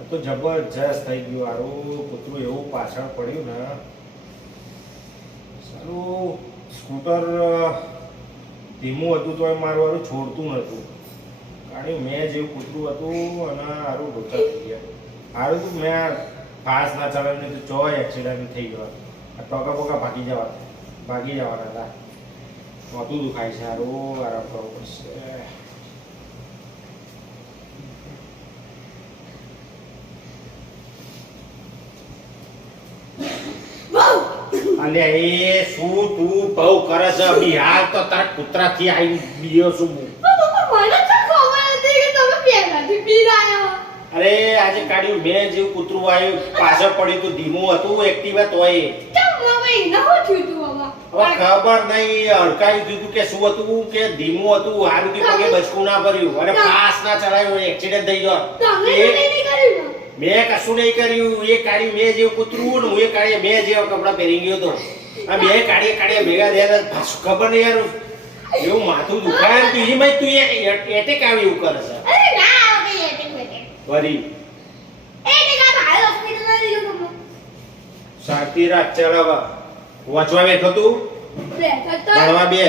તો જબરજસ્ત થઈ ગયું હારું કૂતરું એવું પાછળ પડ્યું ને સારું સ્કૂટર ધીમું હતું તો મારું હારું છોડતું નહોતું કારણ મેં જેવું કૂતરું હતું અને હારું ઢોચા થઈ ગયા હારું તું મેં ફાસ્ટ ના ચલાવીને તો ચોય એક્સિડન્ટ થઈ ગયો આ ટોકા બોકા ભાગી જવાના હતા મોટું દુખાય છે હારું આરામ કરવું પડશે અલે એ શું તું બહુ કરે છે બિહાર તો તાર કૂતરાથી આવી બીયો છું હું મને તો ખબર હતી કે તમે પહેલાથી પીરાયા અરે આજે કાઢ્યું મેં જેવું કૂતરું આવ્યું પાછળ પડ્યું તું ધીમું હતું એક્ટિવા તોય મમ્મી ન થયું તું હવે ખબર નહીં અડકાયું દીધું કે શું હતું કે ધીમું હતું હારું થી પગે બચકું ના ભર્યું અને ફાસ્ટ ના ચલાવ્યું એક્સિડન્ટ થઈ ગયો મેં કશું નહીં કર્યું એ કાઢી મેં જેવું કૂતરું ને હું એ કાઢી મેં જેવા કપડા પહેરી ગયો તો આ બે કાઢીએ ભેગા થયા ખબર નહીં યાર એવું માથું દુખાય તું એમાં તું એટેક આવી એવું કરે છે અરે ના આવે એટેક બેટેક વરી એટેક આ હાલ હોસ્પિટલ માં લીધું તમે શાંતિ રાખ ચાલ હવે વાંચવા બેઠો તું બેઠો તો ભણવા બે